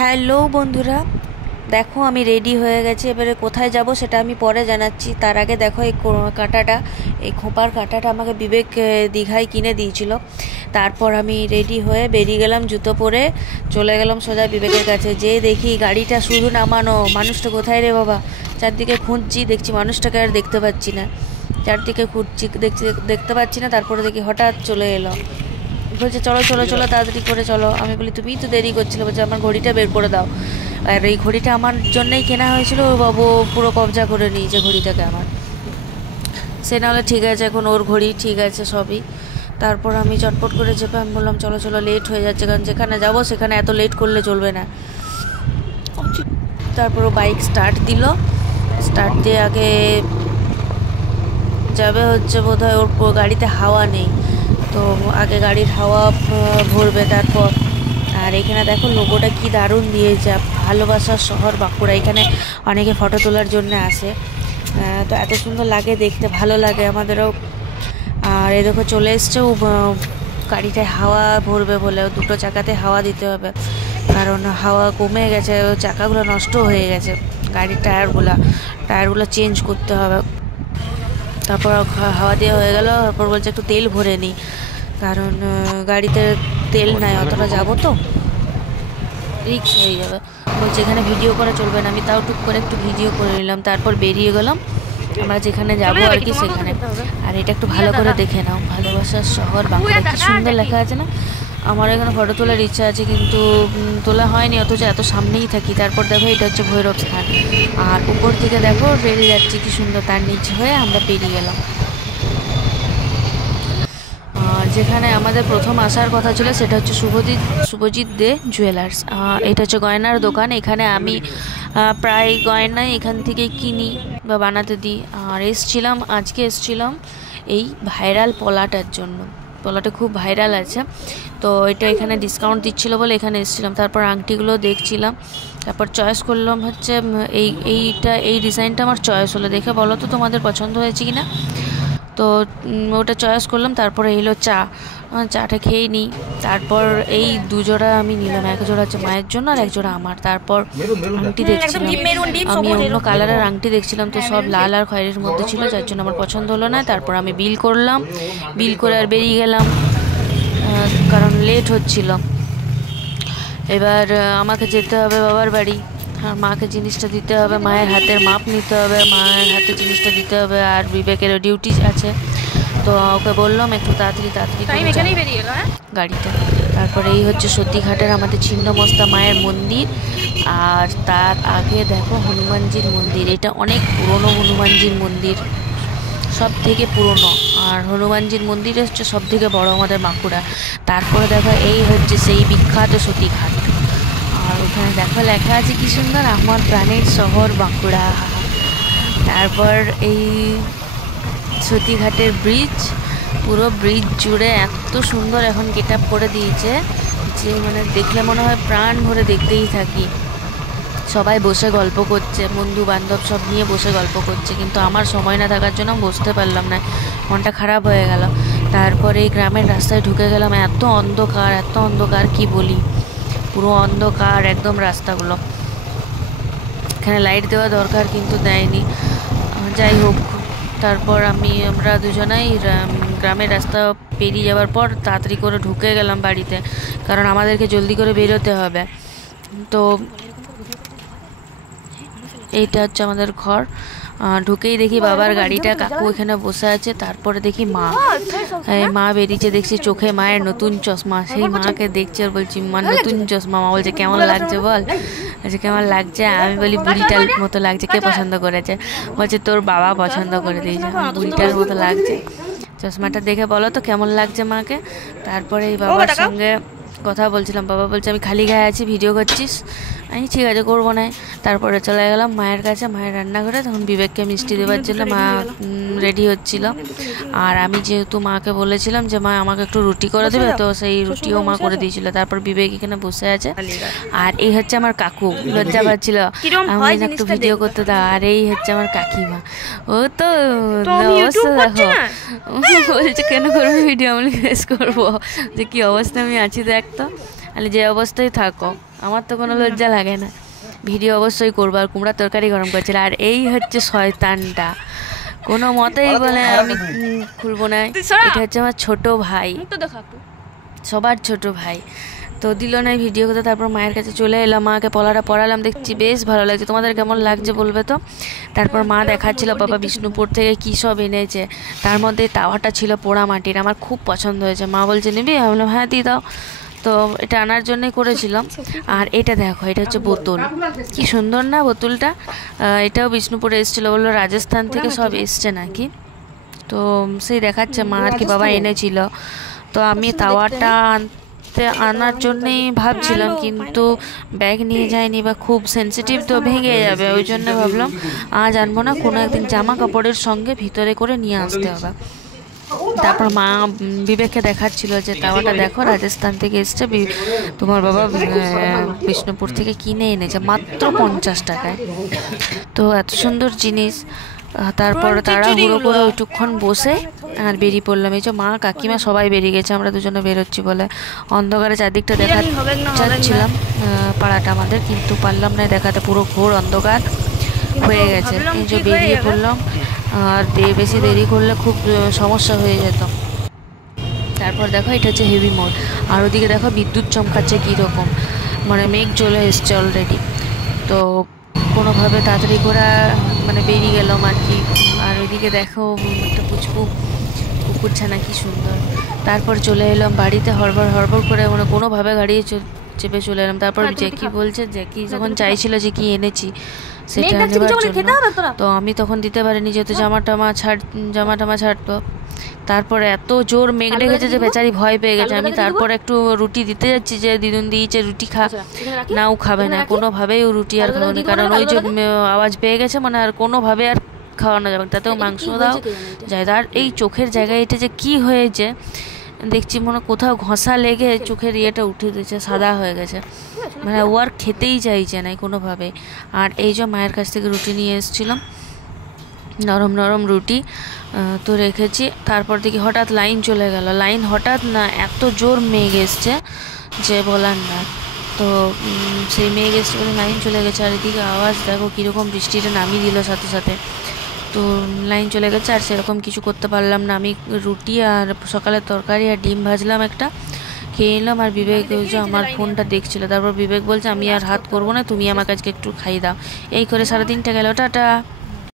Hello বন্ধুরা, দেখো আমি রেডি হয়ে গেছি। এবারে কোথায় যাব সেটা আমি পরে জানাচ্ছি। তার আগে দেখো এই কাঁটাটা, এই খোঁপার কাঁটাটা আমাকে বিবেক দীঘায় কিনে দিয়েছিল। তারপর আমি রেডি হয়ে বেরিয়ে গেলাম, জুতো পরে চলে গেলাম সোজা বিবেকের কাছে। যে দেখি গাড়িটা শুধু নামানো, মানুষটা কোথায় রে বাবা। চারদিকে খুঁজছি, দেখছি মানুষটাকে আর দেখতে পাচ্ছি না। চারদিকে খুঁজছি, দেখতে পাচ্ছি না। তারপরে দেখি হঠাৎ চলে এলো, বলছে চলো চলো চলো তাড়াতাড়ি করে চলো। আমি বলি তুমিই তো দেরি করছিলে। বলছে আমার ঘড়িটা বের করে দাও। আর এই ঘড়িটা আমার জন্যই কেনা হয়েছিল, ও বাবু পুরো কবজা করে নিয়েছে ঘড়িটাকে আমার। সে নাহলে ঠিক আছে, এখন ওর ঘড়ি ঠিক আছে সবই। তারপর আমি চটপট করে চেপে আমি বললাম চলো চলো, লেট হয়ে যাচ্ছে, কারণ যেখানে যাবো সেখানে এত লেট করলে চলবে না। তারপর ও বাইক স্টার্ট দিল, স্টার্ট দিয়ে আগে যাবে হচ্ছে বোধহয়, ওর গাড়িতে হাওয়া নেই, তো আগে গাড়ির হাওয়া ভরবে তারপর। আর এখানে দেখো লোগোটা কি দারুণ দিয়েছে, ভালোবাসার শহর বাঁকুড়া। এখানে অনেকে ফটো তোলার জন্য আসে, তো এত সুন্দর লাগে দেখতে, ভালো লাগে আমাদেরও। আর এই দেখো চলে এসছে ও, গাড়িটায় হাওয়া ভরবে বলে দুটো চাকাতে হাওয়া দিতে হবে, কারণ হাওয়া কমে গেছে, চাকাগুলো নষ্ট হয়ে গেছে, গাড়ির টায়ারগুলো চেঞ্জ করতে হবে। তারপর হাওয়া দেওয়া হয়ে গেল। তারপর বলছে একটু তেল ভরে নিই, কারণ গাড়িতে তেল নাই, অতটা যাবো তো রিক্স হয়ে যাবে। বলছে এখানে ভিডিও করা চলবে না। আমি তাও টুক করে একটু ভিডিও করে নিলাম। তারপর বেরিয়ে গেলাম আমরা যেখানে যাবো আর কি সেখানে। আর এটা একটু ভালো করে দেখে নাও, ভালোবাসার শহর বাঁকুড়া, কি সুন্দর লেখা আছে না। আমার এখানে ফটো তোলার ইচ্ছা আছে কিন্তু তোলা হয়নি, অথচ এত সামনেই থাকি। তারপর দেখো এটা হচ্ছে ভৈরব স্থান, আর উপর থেকে দেখো রেল যাচ্ছে কি সুন্দর, তার নিচে হয়ে আমরা বেরিয়ে গেলাম। আর যেখানে আমাদের প্রথম আসার কথা ছিল সেটা হচ্ছে শুভজিৎ দে জুয়েলার্স। এটা হচ্ছে গয়নার দোকান। এখানে আমি প্রায় গয়নাই এখান থেকে কিনি বা বানাতে দিই। আর আজকে এসছিলাম এই ভাইরাল পলাটার জন্য। পলাটা খুব ভাইরাল আছে, তো এটা এখানে ডিসকাউন্ট দিচ্ছিলো বলে এখানে এসেছিলাম। তারপর আংটিগুলো দেখছিলাম, তারপর চয়েস করলাম হচ্ছে এই ডিজাইনটা আমার চয়েস হলো। দেখে বলো তো তোমাদের পছন্দ হয়েছে কি না। তো ওটা চয়েস করলাম। তারপরে এলো চাটা খেয়ে নিই। তারপর এই দুজোড়া আমি নিলাম, এক জোড়া হচ্ছে মায়ের জন্য আর এক জোড়া আমার। তারপর আংটি দেখছিলাম, আমি অন্য কালারের আংটি দেখছিলাম, তো সব লাল আর খয়েরির মধ্যে ছিল, যার জন্য আমার পছন্দ হলো না। তারপর আমি বিল করে আর বেরিয়ে গেলাম, কারণ লেট হচ্ছিল। এবার আমাকে যেতে হবে বাবার বাড়ি, আর মাকে জিনিসটা দিতে হবে, মায়ের হাতের মাপ নিতে হবে, মায়ের হাতে জিনিসটা দিতে হবে। আর বিবেকেরও ডিউটি আছে, তো ওকে বললাম একটু তাড়াতাড়ি গাড়িতে। তারপরে এই হচ্ছে সতীঘাটের আমাদের ছিন্নমস্তা মায়ের মন্দির। আর তার আগে দেখো হনুমানজির মন্দির। এটা অনেক পুরনো হনুমানজির মন্দির, সব থেকে পুরনো। আর হনুমানজির মন্দির হচ্ছে সব থেকে বড় আমাদের বাঁকুড়া। তারপরে দেখো এই হচ্ছে সেই বিখ্যাত সতীঘাট। আর ওখানে দেখো লেখা আছে কি সুন্দর, আমার প্রাণের শহর বাঁকুড়া। তারপর এই সতীঘাটের ব্রিজ, পুরো ব্রিজ জুড়ে এত সুন্দর এখন গেট আপ করে দিয়েছে যে মানে দেখলে মনে হয় প্রাণ ভরে দেখতেই থাকি। সবাই বসে গল্প করছে, বন্ধু বান্ধব সব নিয়ে বসে গল্প করছে, কিন্তু আমার সময় না থাকার জন্য বসতে পারলাম না, মনটা খারাপ হয়ে গেল। তারপরে এই গ্রামের রাস্তায় ঢুকে গেলাম, এত অন্ধকার কি বলি, পুরো অন্ধকার একদম রাস্তাগুলো। এখানে লাইট দেওয়া দরকার কিন্তু দেয়নি, যাই হোক। তারপর আমরা দুজনাই গ্রামের রাস্তা পেরিয়ে যাওয়ার পর তাড়াতাড়ি করে ঢুকে গেলাম বাড়িতে, কারণ আমাদেরকে জলদি করে বেরোতে হবে। তো এইটা হচ্ছে আমাদের ঘর। ঢুকেই দেখি বাবার গাড়িটা, কাকু এখানে বসে আছে। তারপরে দেখি মা বেরিয়েছে, দেখছি চোখে মায়ের নতুন চশমা। সেই মাকে দেখছে আর বলছি মা নতুন চশমা। মা বলছে কেমন লাগছে বল। বলছে কেমন লাগছে। আমি বলি বুড়িটার মতো লাগছে। কে পছন্দ করেছে? বলছে তোর বাবা পছন্দ করে দিয়েছে। বুড়িটার মতো লাগছে চশমাটা, দেখে বলো তো কেমন লাগছে মাকে। তারপরে এই বাবার সঙ্গে কথা বলছিলাম। বাবা বলছে আমি খালি গায়ে আছি, ভিডিও করছিস? আমি ঠিক আছে করবো না। তারপরে চলে গেলাম মায়ের কাছে, মায়ের রান্নাঘরে। তখন বিবেককে মিষ্টি দেওয়ার জন্য মা রেডি হচ্ছিল। আর আমি যেহেতু মাকে বলেছিলাম যে মা আমাকে একটু রুটি করে দেবে, তো সেই রুটিও মা করে দিয়েছিল। তারপর বিবেক এখানে বসে আছে। আর এই হচ্ছে আমার কাকু, লজ্জা পাচ্ছিল আমি একটু ভিডিও করতে দাও। আর এই হচ্ছে আমার কাকিমা, ও তো অবস্থা দেখো, বলছে কেন করবো ভিডিও? আমি জিজ্ঞেস করবো যে কি অবস্থা আমি আছি দেখ তো। যে অবস্থায় থাকো, আমার তো কোনো লজ্জা লাগে না, ভিডিও অবশ্যই করবো। আর কুমড়ার তরকারি গরম করছিল। আর এই হচ্ছে শয়তানটা, কোনো মতেই বলে আমি খুলবো না। এটা হচ্ছে আমার ছোট ভাই, সবার ছোট ভাই। তো দিল না ভিডিও করতে। তারপর মায়ের কাছে চলে এলাম, মাকে পলাটা পড়ালাম, দেখছি বেশ ভালো লাগছে। তোমাদের কেমন লাগছে বলবে তো। তারপর মা দেখাচ্ছিল বাবা বিষ্ণুপুর থেকে কী সব এনেছে, তার মধ্যে তাওয়াটা ছিল পোড়া মাটির, আমার খুব পছন্দ হয়েছে। মা বলছে নিবি, আমি বললাম হ্যাঁ দিয়ে দাও। তো এটা আনার জন্যই করেছিলাম। আর এটা দেখো, এটা হচ্ছে বোতল, কি সুন্দর না বোতলটা। এটাও বিষ্ণুপুরে এসেছিলো, বললো রাজস্থান থেকে সব এসছে নাকি। তো সেই দেখাচ্ছে মা আর কি বাবা এনেছিল। তো আমি তাওয়াটা আনার জন্যেই ভাবছিলাম, কিন্তু ব্যাগ নিয়ে যাইনি, বা খুব সেন্সিটিভ তো ভেঙে যাবে, ওই জন্য ভাবলাম আজ আনবো না, কোনো একদিন জামা কাপড়ের সঙ্গে ভিতরে করে নিয়ে আসতে হবে। তারপর মা বিবেককে দেখাচ্ছিল যে তাওয়াটা দেখো রাজস্থান থেকে এসছে, তোমার বাবা বিষ্ণুপুর থেকে কিনে এনেছে মাত্র 50 টাকায়। তো এত সুন্দর জিনিস। তারপর তাড়াহুড়ো করে ওইটুক্ষণ বসে আর বেরিয়ে পড়লাম। এই যে মা কাকিমা সবাই বেরিয়ে গেছে, আমরা দুজনে বেরোচ্ছি বলে। অন্ধকারে চারদিকটা দেখাচ্ছিলাম পাড়াটা আমাদের, কিন্তু পারলাম না দেখাতে, পুরো ঘোর অন্ধকার হয়ে গেছে। এই যে বেরিয়ে পড়লাম, আর বেশি দেরি করলে খুব সমস্যা হয়ে যেত। তারপর দেখো এটা হচ্ছে হেভি মোড়, আর ওদিকে দেখো বিদ্যুৎ চমকাচ্ছে কীরকম, মানে মেঘ চলে এসছে অলরেডি। তো কোনোভাবে তাড়াতাড়ি করে মানে বেরিয়ে গেলাম আর কি। আর ওইদিকে দেখো একটা পুচকু কুকুর ছানা, কি সুন্দর। তারপর চলে এলাম বাড়িতে, হড়বড় করে, মানে কোনোভাবে গাড়ি চেপে চলে এলাম। তারপর জ্যাকি বলছে, জ্যাকি যখন চাইছিল যে কি এনেছি সেটা নেবার জন্য, তো আমি তখন দিতে পারিনি, যেহেতু জামা টামা ছাড়তো। তারপরে এত জোর মেঘ ডেকেছে যে বেচারি ভয় পেয়ে গেছে। আমি তারপর একটু রুটি দিতে যাচ্ছি, যে দিদুন দিয়েছে রুটি খা, না ও খাবে না কোনোভাবেই, ও রুটি আর খাওয়ানি, কারণ ওই যে আওয়াজ পেয়ে গেছে, মানে আর কোনোভাবে আর খাওয়ানো যাবে, তাতেও মাংস দাও যায়। আর এই চোখের জায়গায় এটা যে কি হয়েছে দেখছি, মনে কোথাও ঘষা লেগে চোখের ইয়েটা উঠে দিয়েছে, সাদা হয়ে গেছে, মানে ও আর খেতেই চাইছে না কোনোভাবে। আর এই যে মায়ের কাছ থেকে রুটি নিয়ে এসেছিলাম, নরম নরম রুটি, তো রেখেছি। তারপর দেখি হঠাৎ লাইন চলে গেল, লাইন হঠাৎ না, এত জোর মেঘ এসছে যে বলার না। তো সেই মেঘ এসছে বলে লাইন চলে গেছে। আর এদিকে আওয়াজ দেখো কীরকম, বৃষ্টিটা নামিয়ে দিল সাথে সাথে। তো লাইন চলে গেছে, আর সেরকম কিছু করতে পারলাম না। আমি রুটি আর সকালের তরকারি আর ডিম ভাজলাম একটা, খেয়ে নিলাম। আর বিবেক যে আমার ফোনটা দেখছিল, তারপর বিবেক বলছে আমি আর হাত করবো না, তুমি আমার কাছকে একটু খাইয়ে দাও। এই করে 3:30টা গেল, টাটা।